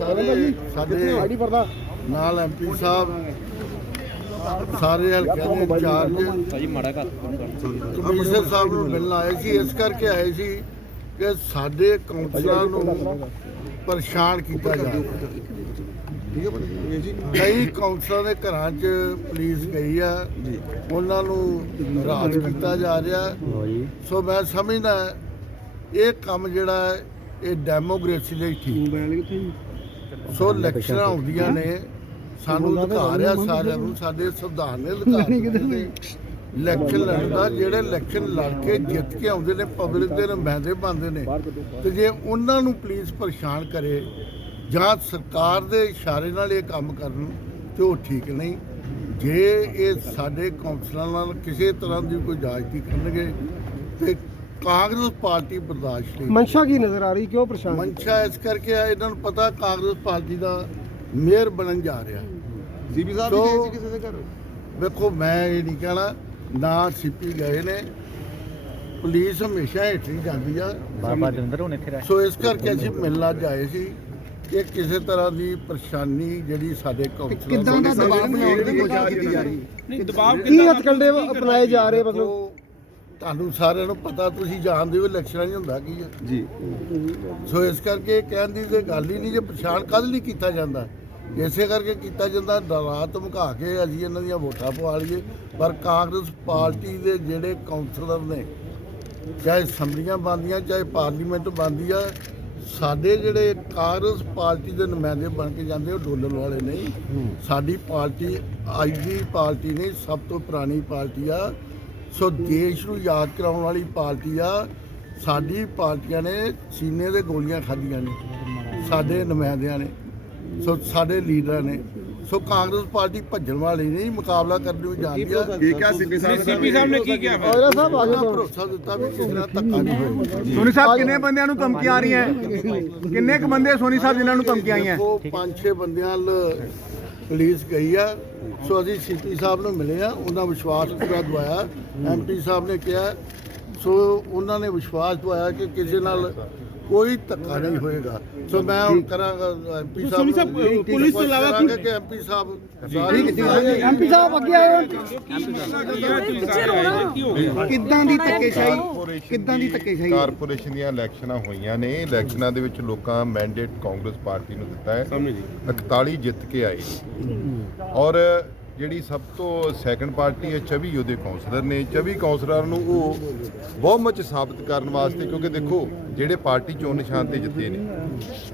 ਸਾਰੇ ਸਾਡੇ ਨਾਲ ਐਮਪੀ ਸਾਹਿਬ ਸਾਰੇ ਹਲਕਿਆਂ ਦੇ ਇੰਚਾਰਜ ਭਾਜੀ ਮਾੜਾ ਕਰ ਕਮਿਸ਼ਨਰ ਸਾਹਿਬ ਨੂੰ ਮਿਲਣ ਆਏ ਸੀ ਇਸ ਕਰਕੇ ਆਏ ਸੀ ਕਿ ਸਾਡੇ ਕਾਉਂਸਲਰਾਂ ਨੂੰ ਪਰੇਸ਼ਾਨ ਕੀਤਾ ਜਾ ਰਿਹਾ। ਕਈ ਕਾਉਂਸਲਰਾਂ ਦੇ ਘਰਾਂ 'ਚ ਪੁਲਿਸ ਗਈ ਆ ਉਹਨਾਂ ਨੂੰ ਰਾਜ ਕੀਤਾ ਜਾ ਰਿਹਾ। ਸੋ ਮੈਂ ਸਮਝਦਾ ਇਹ ਕੰਮ ਜਿਹੜਾ ਹੈ, ਇਹ ਡੈਮੋਕ੍ਰੇਸੀ ਲਈ ਠੀਕ। ਸੋ ਇਲੈਕਸ਼ਨਾਂ ਆਉਂਦੀਆਂ ਨੇ। ਸਾਨੂੰ ਅਧਿਕਾਰ ਆ ਸਾਰਿਆਂ ਨੂੰ, ਸਾਡੇ ਸੰਵਿਧਾਨ ਨੇ ਅਧਿਕਾਰ ਦਿੱਤੇ ਇਲੈਕਸ਼ਨ ਲੜਦਾ ਜਿਹੜੇ ਇਲੈਕਸ਼ਨ ਲੜ ਕੇ ਜਿੱਤ ਕੇ ਆਉਂਦੇ ਨੇ, ਪਬਲਿਕ ਦੇ ਨੁਮਾਇੰਦੇ ਬਣਦੇ ਨੇ, ਤੇ ਜੇ ਉਹਨਾਂ ਨੂੰ ਪੁਲਿਸ ਪਰੇਸ਼ਾਨ ਕਰੇ, ਜਾਂ ਸਰਕਾਰ ਦੇ ਇਸ਼ਾਰੇ ਨਾਲ ਇਹ ਕੰਮ ਕਰਨ, ਤੇ ਉਹ ਠੀਕ ਨਹੀਂ। ਜੇ ਇਹ ਸਾਡੇ ਕੌਂਸਲਰਾਂ ਨਾਲ ਕਿਸੇ ਤਰ੍ਹਾਂ ਦੀ ਕੋਈ ਜਾਇਜ਼ੀ ਕਰਨਗੇ, ਤੇ ਕਾਂਗਰਸ ਪਾਰਟੀ ਬਰਦਾਸ਼ਤ ਨਹੀਂ ਮਨਸ਼ਾ ਕੀ ਨਜ਼ਰ ਆ ਰਹੀ? ਕਿਉਂ ਪਰੇਸ਼ਾਨ ਮਨਸ਼ਾ ਇਸ ਕਰਕੇ ਆ ਇਹਨਾਂ ਨੂੰ ਪਤਾ ਕਾਂਗਰਸ ਪਾਰਟੀ ਦਾ ਮੇਅਰ ਬਣਨ ਜਾ ਰਿਹਾ। ਸੀਪੀ ਸਾਹਿਬ ਵੀ ਗਏ ਸੀ ਕਿਸੇ ਦੇ ਘਰ? ਵੇਖੋ ਮੈਂ ਇਹ ਨਹੀਂ ਕਹਿਣਾ ਨਾ ਸੀਪੀ ਗਏ ਨੇ। ਪੁਲਿਸ ਹਮੇਸ਼ਾ ਹੀ ਜਾਂਦੀ ਆ। ਬਾਬਾ ਦਵਿੰਦਰ ਹੁਣ ਇੱਥੇ ਰਹਿ ਸੋ ਇਸ ਕਰਕੇ ਅਸੀਂ ਮਿਲਣਾ ਜਾਏ ਸੀ ਕਿ ਕਿਸੇ ਤਰ੍ਹਾਂ ਦੀ ਪਰੇਸ਼ਾਨੀ ਜਿਹੜੀ ਸਾਡੇ ਕੌਂਸਲਰ ਕਿੱਦਾਂ ਦਾ ਦਬਾਅ ਬਣਾਉਣ ਦੀ ਕੋਸ਼ਿਸ਼ ਕੀਤੀ ਜਾ ਰਹੀ? ਹੈ ਕੀ ਹੱਥਕੰਡੇ ਅਪਣਾਏ ਜਾ ਰਹੇ ਮਤਲਬ ਤੁਹਾਨੂੰ ਸਾਰਿਆਂ ਨੂੰ ਪਤਾ ਤੁਸੀਂ ਜਾਣਦੇ ਹੋ ਇਲੈਕਸ਼ਨਾਂ 'ਚ ਹੁੰਦਾ ਕੀ ਆ। ਜੀ। ਸੋ ਇਸ ਕਰਕੇ ਕਹਿਣ ਦੀ ਤੇ ਗੱਲ ਹੀ ਨਹੀਂ ਜੇ ਪਛਾਣ ਕਦ ਲਈ ਕੀਤਾ ਜਾਂਦਾ। ਇਸੇ ਕਰਕੇ ਕੀਤਾ ਜਾਂਦਾ ਡਰਾ ਧਮਕਾ ਕੇ ਅਸੀਂ ਇਹਨਾਂ ਦੀਆਂ ਵੋਟਾਂ ਪਵਾ ਲਈਏ। ਪਰ ਕਾਂਗਰਸ ਪਾਰਟੀ ਦੇ ਜਿਹੜੇ ਕਾਉਂਸਲਰ ਨੇ ਚਾਹੇ ਅਸੈਂਬਲੀਆਂ ਬਣਦੀਆਂ ਚਾਹੇ ਪਾਰਲੀਮੈਂਟ ਬਣਦੀ ਆ ਸਾਡੇ ਜਿਹੜੇ ਕਾਂਗਰਸ ਪਾਰਟੀ ਦੇ ਨੁਮਾਇੰਦੇ ਬਣ ਕੇ ਜਾਂਦੇ ਉਹ ਡੋਲਣ ਵਾਲੇ ਨਹੀਂ। ਸਾਡੀ ਪਾਰਟੀ ਅੱਜ ਦੀ ਪਾਰਟੀ ਨਹੀਂ ਸਭ ਤੋਂ ਪੁਰਾਣੀ ਪਾਰਟੀ ਆ। ਸੋ ਦੇਸ਼ ਨੂੰ ਯਾਦ ਕਰਾਉਣ ਵਾਲੀ ਪਾਰਟੀ ਆ। ਸਾਡੀ ਪਾਰਟੀਆਂ ਨੇ ਸੀਨੇ ਦੇ ਗੋਲੀਆਂ ਖਾਧੀਆਂ ਨੇ। ਸਾਡੇ ਨੁਮਾਇੰਦਿਆਂ ਨੇ। ਸੋ ਸਾਡੇ ਲੀਡਰਾਂ ਨੇ। ਸੋ ਕਾਂਗਰਸ ਪਾਰਟੀ ਭੱਜਣ ਵਾਲੀ ਨਹੀਂ ਮੁਕਾਬਲਾ ਕਰਨ ਨੂੰ ਜਾਂਦੀ ਆ। ਕੀ ਕਿਹਾ ਸੀਪੀ ਸਾਹਿਬ ਸੀਪੀ ਸਾਹਿਬ ਨੇ ਕੀ ਕਿਹਾ? ਫਿਰ? ਔਜਲਾ ਸਾਹਿਬ ਆਗੇ ਭਰੋਸਾ ਦਿੱਤਾ ਵੀ ਕਿਸੇ ਨਾਲ ਧੱਕਾ ਨਹੀਂ ਹੋਏਗਾ ਸੋਨੀ ਸਾਹਿਬ ਕਿੰਨੇ ਬੰਦਿਆਂ ਨੂੰ ਧਮਕੀਆਂ ਆ ਰਹੀਆਂ? ਕਿੰਨੇ ਕੁ ਬੰਦੇ ਸੋਨੀ ਸਾਹਿਬ ਜਿਨ੍ਹਾਂ ਨੂੰ ਧਮਕੀਆਂ ਆਈਆਂ? ਪੰਜ ਛੇ ਬੰਦਿਆਂ ਨਾਲ ਪੁਲਿਸ ਗਈ ਆ। ਸੋ ਅਸੀਂ ਸੀਪੀ ਸਾਹਿਬ ਨੂੰ ਮਿਲੇ ਆ, ਉਹਨਾਂ ਵਿਸ਼ਵਾਸ ਪੂਰਾ ਦਵਾਇਆ। ਐਮਪੀ ਸਾਹਿਬ ਨੇ ਕਿਹਾ, ਸੋ ਉਹਨਾਂ ਨੇ ਵਿਸ਼ਵਾਸ ਦਵਾਇਆ ਕਿ ਕਿਸੇ ਨਾਲ ਕੋਈ ਧੱਕਾ ਨਹੀਂ ਹੋਏਗਾ। ਸੋ ਮੈਂ ਹੁਣ ਕਰਾਂਗਾ ਐਮਪੀ ਸਾਹਿਬ ਸੋਨੀ ਸਾਹਿਬ, ਨੂੰ ਪੁਲਿਸ ਤੋਂ ਇਲਾਵਾ ਕਰਾਂਗਾ ਕਿ ਐਮਪੀ ਸਾਹਿਬ ਸਾਰੀ ਐਮਪੀ ਸਾਹਿਬ ਅੱਗੇ ਆਏ ਕੀ ਹੋ? ਗਿਆ ਕਿੱਦਾਂ ਦੀ ਧੱਕੇਸ਼ਾਹੀ? ਕਿੱਦਾਂ ਦੀ ਧੱਕੇਸ਼ਾਹੀ? ਕਾਰਪੋਰੇਸ਼ਨ ਦੀਆਂ ਇਲੈਕਸ਼ਨਾਂ ਹੋਈਆਂ ਨੇ। ਇਲੈਕਸ਼ਨਾਂ ਦੇ ਵਿੱਚ ਲੋਕਾਂ ਮੈਂਡੇਟ ਕਾਂਗਰਸ ਪਾਰਟੀ ਨੂੰ ਦਿੱਤਾ ਹੈ। ਸਾਹਮਣੇ ਜੀ 41 ਜਿੱਤ ਕੇ ਆਏ ਔਰ ਜਿਹੜੀ ਸਭ ਤੋਂ ਸੈਕੰਡ ਪਾਰਟੀ ਹੈ 24 ਉਹਦੇ ਕਾਉਂਸਲਰ ਨੇ। 24 ਕਾਉਂਸਲਰਾਂ ਨੂੰ ਉਹ ਬਹੁਮਤ ਸਾਬਤ ਕਰਨ ਵਾਸਤੇ, ਕਿਉਂਕਿ ਦੇਖੋ, ਜਿਹੜੇ ਪਾਰਟੀ ਚੋਣ ਨਿਸ਼ਾਨ ਤੇ ਜਿੱਤੇ ਨੇ,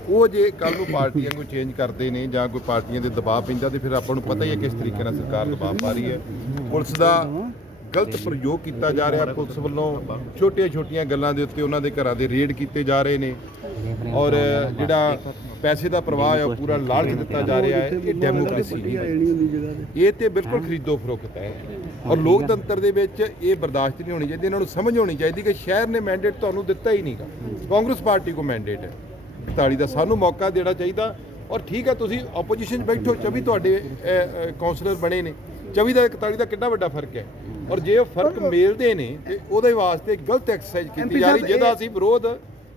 ਉਹ ਜੇ ਕੱਲ ਨੂੰ ਪਾਰਟੀਆਂ ਕੋਈ ਚੇਂਜ ਕਰਦੇ ਨੇ ਜਾਂ ਕੋਈ ਪਾਰਟੀਆਂ ਦੇ ਦਬਾਅ ਪੈਂਦਾ, ਤੇ ਫਿਰ ਆਪਾਂ ਨੂੰ ਪਤਾ ਹੀ ਹੈ ਕਿਸ ਤਰੀਕੇ ਨਾਲ ਸਰਕਾਰ ਦਬਾਅ ਪਾ ਰਹੀ ਹੈ। ਪੁਲਿਸ ਦਾ ਗਲਤ ਪ੍ਰਯੋਗ ਕੀਤਾ ਜਾ ਰਿਹਾ ਪੁਲਿਸ ਵੱਲੋਂ। ਛੋਟੀਆਂ-ਛੋਟੀਆਂ ਗੱਲਾਂ ਦੇ ਉੱਤੇ ਉਹਨਾਂ ਦੇ ਘਰਾਂ ਦੇ ਰੇਡ ਕੀਤੇ ਜਾ ਰਹੇ ਨੇ। ਔਰ ਜਿਹੜਾ ਪੈਸੇ ਦਾ ਪ੍ਰਵਾਹ ਹੈ ਉਹ ਪੂਰਾ ਲਾਲਚ ਦਿੱਤਾ ਜਾ ਰਿਹਾ ਹੈ ਇਹ ਡੈਮੋਕ੍ਰੇਸੀ ਨਹੀਂ ਹੈ। ਇਹ ਤੇ ਬਿਲਕੁਲ ਖਰੀਦੋ ਫਰੋਖਤ ਹੈ। ਔਰ ਲੋਕਤੰਤਰ ਦੇ ਵਿੱਚ ਇਹ ਬਰਦਾਸ਼ਤ ਨਹੀਂ ਹੋਣੀ ਚਾਹੀਦੀ ਇਹਨਾਂ ਨੂੰ ਸਮਝ ਹੋਣੀ ਚਾਹੀਦੀ ਕਿ ਸ਼ਹਿਰ ਨੇ ਮੈਂਡੇਟ ਤੁਹਾਨੂੰ ਦਿੱਤਾ ਹੀ ਨਹੀਂਗਾ। ਕਾਂਗਰਸ ਪਾਰਟੀ ਕੋ ਮੈਂਡੇਟ ਹੈ। 41 ਦਾ ਸਾਨੂੰ ਮੌਕਾ ਦੇਣਾ ਚਾਹੀਦਾ ਔਰ ਠੀਕ ਹੈ ਤੁਸੀਂ ਆਪੋਜੀਸ਼ਨ 'ਚ ਬੈਠੋ 24 ਤੁਹਾਡੇ ਕਾਉਂਸਲਰ ਬਣੇ ਨੇ। 24 ਦਾ 41 ਦਾ ਕਿੰਨਾ ਵੱਡਾ ਫ਼ਰਕ ਹੈ? ਔਰ ਜੇ ਉਹ ਫ਼ਰਕ ਮੇਲਦੇ ਨੇ ਤੇ ਉਹਦੇ ਵਾਸਤੇ ਗਲਤ ਐਕਸਰਸਾਈਜ਼ ਕੀਤੀ ਜਾ ਰਹੀ ਜਿਹਦਾ ਅਸੀਂ ਵਿਰੋਧ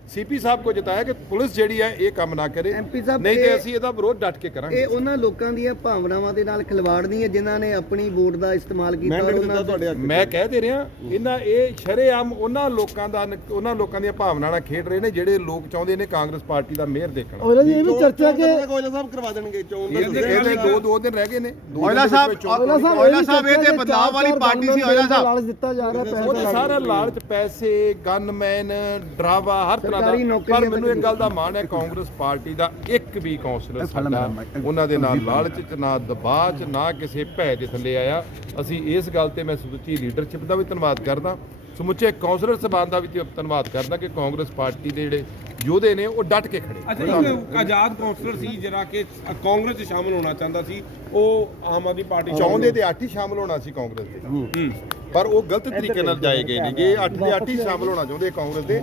ਸੀਪੀ ਸਾਹਿਬ ਕੋ ਜਤਾਇਆ ਕਿ ਪੁਲਿਸ ਜਿਹੜੀ ਹੈ ਇਹ ਕੰਮ ਨਾ ਕਰੇ। MP ਸਾਹਿਬ, ਨਹੀਂ ਤੇ ਇਹ- ਅਸੀਂ ਇਹਦਾ ਵਿਰੋਧ ਡਟ ਕੇ ਕਰਾਂਗੇ। ਇਹ ਉਹਨਾਂ ਲੋਕਾਂ ਦੀਆਂ ਭਾਵਨਾਵਾਂ ਦੇ ਨਾਲ ਖਿਲਵਾੜ ਨਹੀਂ ਹੈ ਜਿਨ੍ਹਾਂ ਨੇ ਆਪਣੀ ਵੋਟ ਦਾ ਇਸਤੇਮਾਲ ਕੀਤਾ ਔਰ ਮੈਂਡੇਟ ਦਿੱਤਾ ਉਹਨਾਂ ਤੁਹਾਡੇ ਹੱਥ ਮੈਂ ਕਹਿ ਦੇ ਰਿਹਾ ਇਹਨਾਂ ਇਹ ਸ਼ਰੇਆਮ ਉਹਨਾਂ ਲੋਕਾਂ ਦਾ ਉਹਨਾਂ ਲੋਕਾਂ ਦੀਆਂ ਭਾਵਨਾਵਾਂ ਨਾਲ ਖੇਡ ਰਹੇ ਨੇ ਜਿਹੜੇ ਲੋਕ ਚਾਹੁੰਦੇ ਨੇ ਕਾਂਗਰਸ ਪਾਰਟੀ ਦਾ ਮੇਅਰ ਦੇਖਣਾ। ਔਜਲਾ ਜੀ ਇਹ ਵੀ ਚਰਚਾ ਕਿ ਕੋਇਲਾ ਸਾਹਿਬ ਕਰਵਾ ਦੇਣਗੇ ਚੋਣ ਦਾ ਇਹਦੇ ਇਹਦੇ ਦੋ ਦੋ ਦਿਨ ਰਹਿ ਗਏ ਨੇ। ਦੋ ਔਜਲਾ ਦਿਨ ਦੇ ਸਾਹਿਬ ਵਿੱਚ ਔਜਲਾ ਸਾਹਿਬ ਔਜਲਾ ਸਾਹਿਬ ਇਹ ਤੇ ਬਦਲਾਅ ਵਾਲੀ ਪਾਰਟੀ ਸੀ ਔਜਲਾ ਸਾਹਿਬ। ਲਾਲਚ ਦਿੱਤਾ ਜਾ ਰਿਹਾ ਪੈਸੇ ਦਾ ਸਾਰਾ ਲਾਲਚ। ਪੈਸੇ ਗਨਮੈਨ ਡਰਾਵਾ ਹਰ ਤਰ੍ਹਾਂ ਸਰਕਾਰੀ ਦਾ ਨੌਕਰੀਆਂ ਪਰ ਮੈਨੂੰ ਇੱਕ ਗੱਲ ਦਾ ਮਾਣ ਹੈ ਕਾਂਗਰਸ ਪਾਰਟੀ ਦਾ ਇੱਕ ਵੀ ਕਾਉਂਸਲਰ ਸਾਡਾ ਉਹਨਾਂ ਦੇ ਨਾਲ ਲਾਲਚ ਚ ਨਾ ਦਬਾਅ ਚ ਨਾ ਕਿਸੇ ਭੈ ਦੇ ਥੱਲੇ ਆਇਆ। ਅਸੀਂ ਇਸ ਗੱਲ ਤੇ ਮੈਂ ਸਮੁੱਚੀ ਲੀਡਰਸ਼ਿਪ ਦਾ ਵੀ ਧੰਨਵਾਦ ਕਰਦਾ। ਸਮੁੱਚੇ ਕਾਉਂਸਲਰ ਸਭਾਨ ਦਾ ਵੀ ਧੰਨਵਾਦ ਕਰਦਾ ਕਿ ਕਾਂਗਰਸ ਪਾਰਟੀ ਦੇ ਜਿਹੜੇ ਯੋਧੇ ਨੇ ਉਹ ਡਟ ਕੇ ਖੜੇ। ਅੱਛਾ ਇੱਕ ਆਜ਼ਾਦ ਕਾਉਂਸਲਰ ਸੀ ਜਿਹੜਾ ਕਿ ਕਾਂਗਰਸ 'ਚ ਸ਼ਾਮਲ ਹੋਣਾ ਚਾਹੁੰਦਾ ਸੀ ਉਹ ਆਮ ਆਦਮੀ ਪਾਰਟੀ 'ਚ ਚਾਹੁੰਦੇ ਤੇ ਅੱਠ ਹੀ ਸ਼ਾਮਲ ਹੋਣਾ ਸੀ ਕਾਂਗਰਸ ਦੇ। ਪਰ ਉਹ ਗਲਤ ਤਰੀਕੇ ਨਾਲ ਜਾਏ ਗਏ ਨੇ ਜੇ ਅੱਠ ਦੇ ਅੱਠ ਹੀ ਸ਼ਾਮਲ ਹੋਣਾ ਚਾਹੁੰਦੇ ਕਾਂਗਰਸ ਦੇ।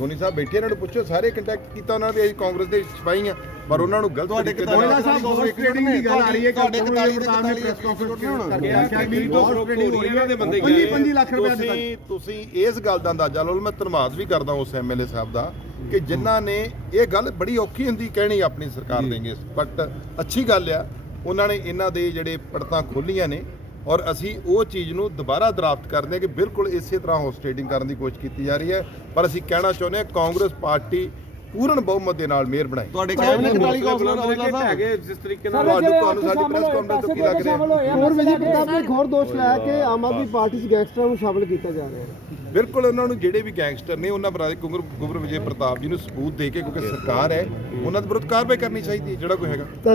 ਸੋਨੀ ਸਾਹਿਬ ਬੈਠੇ ਇਹਨਾਂ ਨੂੰ ਪੁੱਛੋ ਸਾਰੇ ਕੰਟੈਕਟ ਕੀਤਾ ਉਹਨਾਂ ਦੇ ਅਸੀਂ ਕਾਂਗਰਸ ਦੇ ਸਿਪਾਹੀ ਆ ਪਰ ਉਹਨਾਂ ਨੂੰ ਗਲਤ ਤਰੀਕੇ ਨਾਲ ਔਜਲਾ ਸਾਹਿਬ ਗੋਸਟ ਟ੍ਰੇਡਿੰਗ ਦੀ ਗੱਲ ਆ ਰਹੀ ਹੈ ਕਿ ਤੁਹਾਡੇ ਦੋਵੇਂ 41 ਪ੍ਰਧਾਨ ਨੇ ਪ੍ਰੈਸ ਕਾਨਫਰੰਸ ਕਿਹਾ ਕਿਹਾ ਕਿ ਦੋ ਟ੍ਰੇਡਿੰਗ ਹੋ ਰਹੀ ਹੈ ਦੇ ਬੰਦੇ ਗਏ ਪੰਜੀ ਲੱਖ ਰੁਪਏ ਦਿੱਤਾ ਤੁਸੀਂ ਤੁਸੀਂ ਇਸ ਗੱਲ ਦਾ ਅੰਦਾਜ਼ਾ ਲਓ ਮੈਂ ਧੰਨਵਾਦ ਵੀ ਕਰਦਾ ਉਸ ਐਮਐਲਏ ਸਾਹਿਬ ਦਾ ਕਿ ਜਿਨ੍ਹਾਂ ਨੇ ਇਹ ਗੱਲ ਬੜੀ ਔਖੀ ਹੁੰਦੀ ਕਹਿਣੀ ਆਪਣੀ ਸਰਕਾਰ ਦੇਂਗੇ। ਬਟ ਅੱਛੀ ਗੱਲ ਆ ਉਹਨਾਂ ਨੇ ਇਹਨਾਂ ਦੇ ਜਿਹੜੇ ਪੜਤਾਂ ਖੋਲੀਆਂ ਨੇ ਔਰ ਅਸੀਂ ਉਹ ਚੀਜ਼ ਨੂੰ ਦੁਬਾਰਾ ਦਰਾਫਤ ਕਰਦੇ ਹਾਂ ਕਿ ਬਿਲਕੁਲ ਇਸੇ ਤਰ੍ਹਾਂ ਹੋਸਟੇਟਿੰਗ ਕਰਨ ਦੀ ਕੋਸ਼ਿਸ਼ ਕੀਤੀ ਜਾ ਰਹੀ ਹੈ। ਪਰ ਅਸੀਂ ਕਹਿਣਾ ਚਾਹੁੰਦੇ ਹਾਂ ਕਾਂਗਰਸ ਪਾਰਟੀ ਪੂਰਨ ਬਹੁਮਤ ਦੇ ਨਾਲ ਮੇਅਰ ਬਣਾਈ। ਤੁਹਾਡੇ ਨੇ ਬੁਲੰਦ ਨੇ ਹੈਗੇ ਜਿਸ ਤਰੀਕੇ ਨਾਲ ਤੁਹਾਨੂੰ ਤੁਹਾਨੂੰ ਸਾਡੀ ਪ੍ਰੈਸ ਕਾਨਫਰੰਸ ਤੋਂ ਕੀ ਲੱਗ ਰਿਹਾ? ਹੋਰ ਵਿਜੇ ਪ੍ਰਤਾਪ ਨੇ ਹੋਰ ਦੋਸ਼ ਲਾਇਆ ਕਿ ਆਮ ਆਦਮੀ ਪਾਰਟੀ 'ਚ ਗੈਂਗਸਟਰਾਂ ਨੂੰ ਸ਼ਾਮਲ ਕੀਤਾ ਜਾ ਰਿਹਾ ਹੈ। ਬਿਲਕੁਲ ਉਹਨਾਂ ਨੂੰ ਜਿਹੜੇ ਵੀ ਗੈਂਗਸਟਰ ਨੇ ਉਹਨਾਂ ਬਰਾਦੇ ਗੁਰ ਗੁਰ ਵਿਜੇ ਪ੍ਰਤਾਪ ਜੀ ਨੂੰ ਸਬੂਤ ਦੇ ਕੇ ਕਿਉਂਕਿ ਸਰਕਾਰ ਹੈ ਉਹਨਾਂ ਦੇ ਵਿਰੁੱਧ ਕਾਰਵਾਈ ਕਰਨੀ ਚਾਹੀਦੀ ਹੈ ਜਿਹੜਾ ਕੋਈ ਹੈਗਾ।